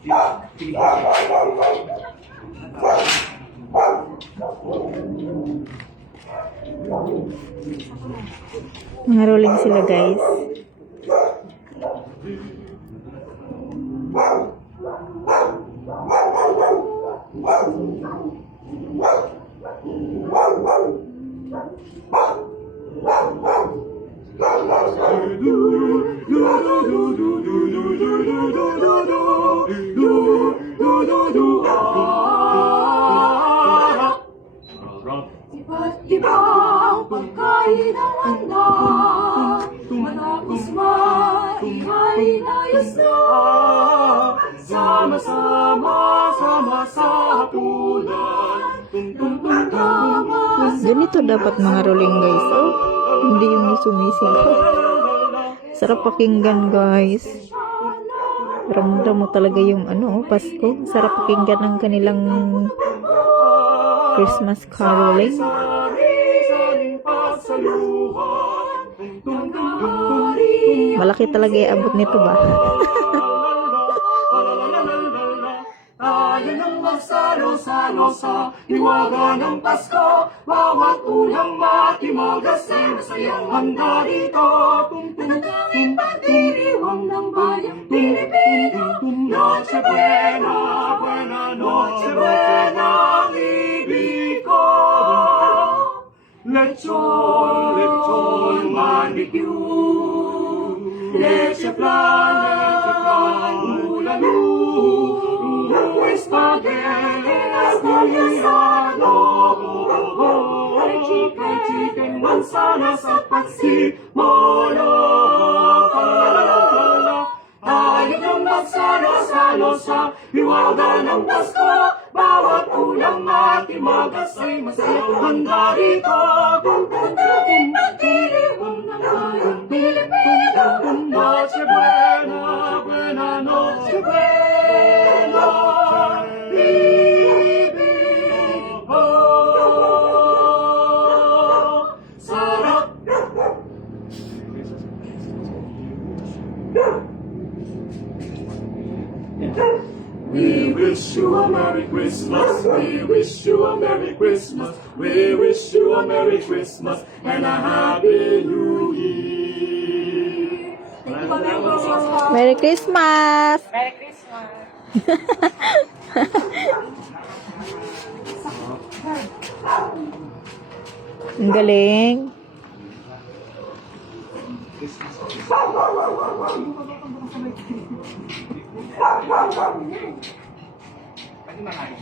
Mga rolling sila, guys. Iba't ibang pagkain ang handa, matapos maingay layas na, sama-sama, sama sa hapunan, Ganito dapat mga rolling, guys. Oh, hindi yung sumisigaw. Sarap pakinggan, guys. Ramdam mo talaga yung Pasko. Sarap pakinggan ng kanilang Christmas caroling. Malaki talaga yung abot nito ba? Tayo nang magsalo-salo sa hiwaga ng Pasko, bawat ulang matimagas ay masayang handa dito. Nagawin pagdiriwang ng bayang Pilipino, Noche Buena, Buena Noche Buena ang ibig ko. Lechon, lechon, barbecue, leche flan, bulalo, spaghetti, estallado, chicken, mansanas at pagsipolo. Tayo nang magsalo-salo sa hiwaga ng Pasko, bawat ulam at imagas ay masayang handa rito. Pagdiriwang ng bayang Pilipino, Noche Buena, Buena Noche Buena, ibig ko. Sarap. We wish you a Merry Christmas, we wish you a Merry Christmas, we wish you a Merry Christmas and a Happy New Year. Merry Christmas! Merry Christmas! Ang galing. Pwede na kayo.